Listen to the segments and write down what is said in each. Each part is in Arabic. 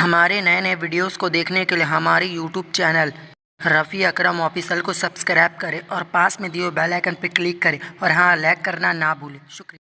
हमारे नए नए वीडियोस को देखने के लिए हमारे यूट्यूब चैनल रफ़ी अकरम ऑफिशियल को सब्सक्राइब करें और पास में दिए बेल आइकन पर क्लिक करें और हाँ, लाइक करना ना भूलें। शुक्रिया।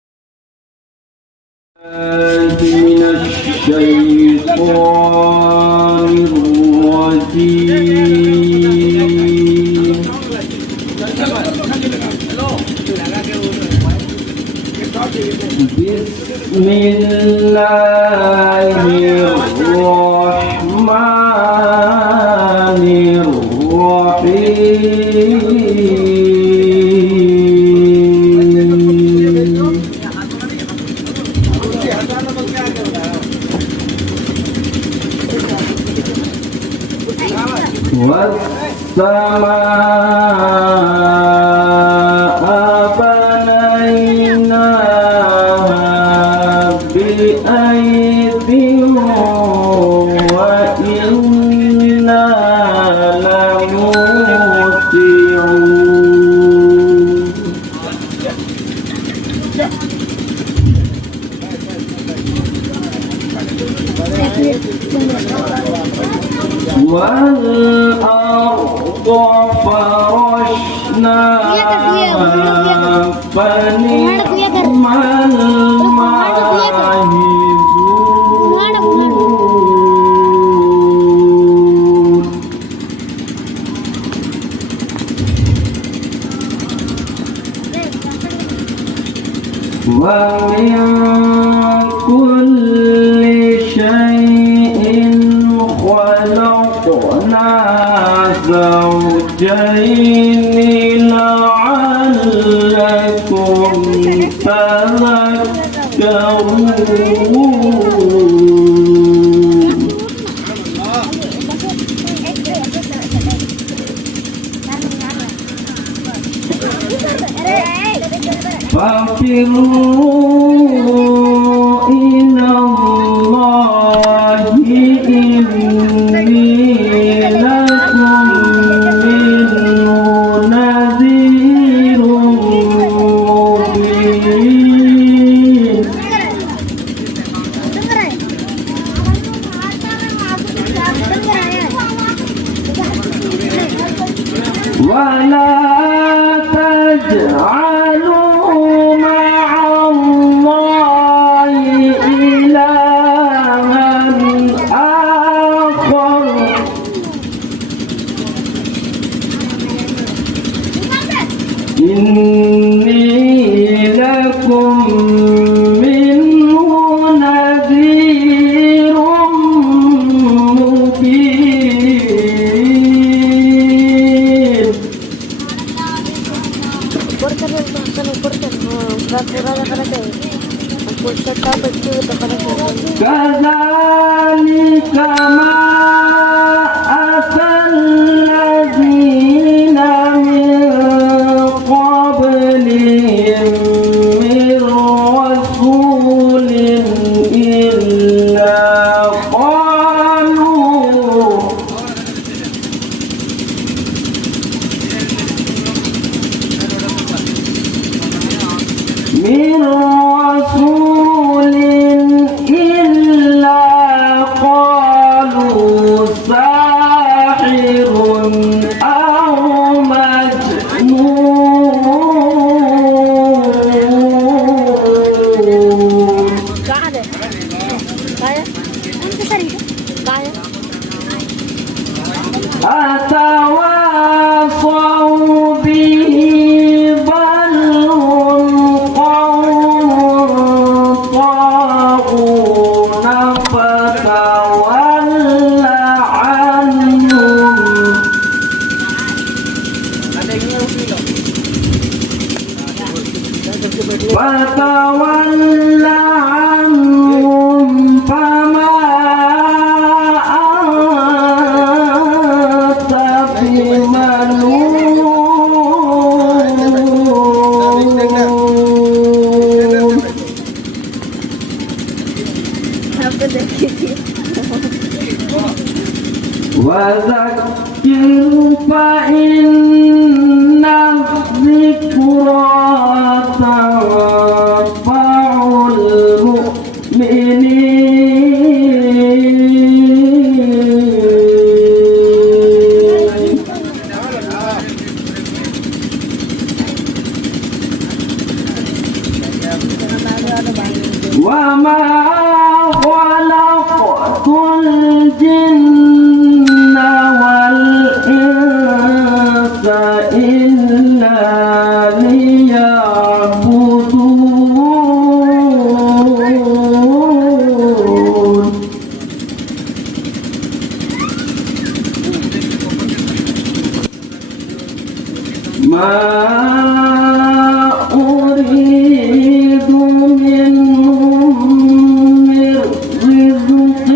والسماء بنيناها بأيد وإنا لموسعون والأرض فرشناها فنعم الماهدون ومن كل شيء خلقنا زوجين لعلكم تذكرون ففروا إلى الله إني لكم منه نذير مبين ولا تجعلوا مع الله إلها آخر إني لكم منه نذير مبين كذلك ما أتى الذين من قبلهم من رسول إلا قالوا من رسول إلا قالوا ساحر أو مجنون أتواصوا به بل هم قوم طاغون فتول عنهم فما أنت بملوم وذكر فإن الذكرى تنفع المؤمنين الجن والإنس إلا ليعبدون ما أريد منهم من رزق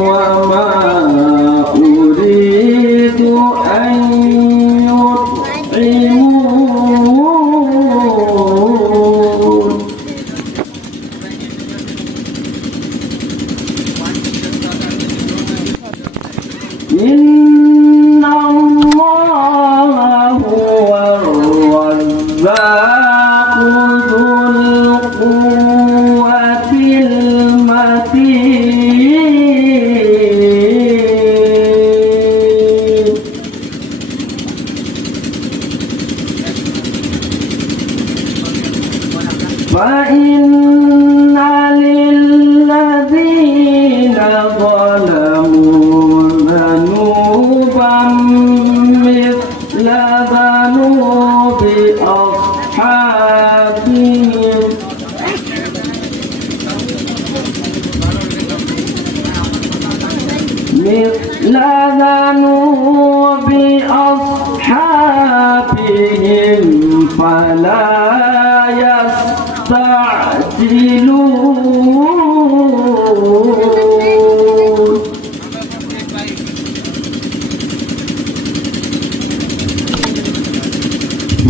وما أريد أن يطعمون إن الله هو الرزاق ذو القوة المتين فإن للذين ظلموا ذنوبا مثل ذنوب أصحابهم مثل ذنوب أصحابهم فلا يستعجلون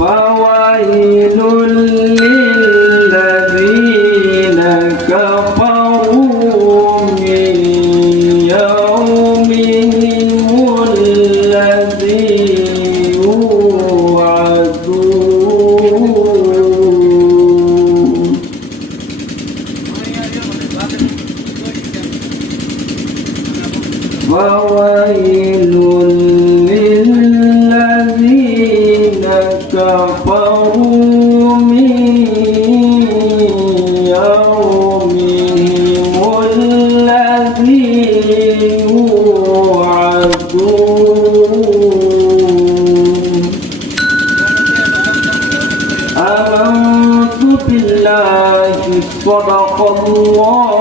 فويل للذين كفروا من يومهم الذي يوعدون فويل للذين كفروا من يومهم الذي يوعدون آمنت بالله صدق الله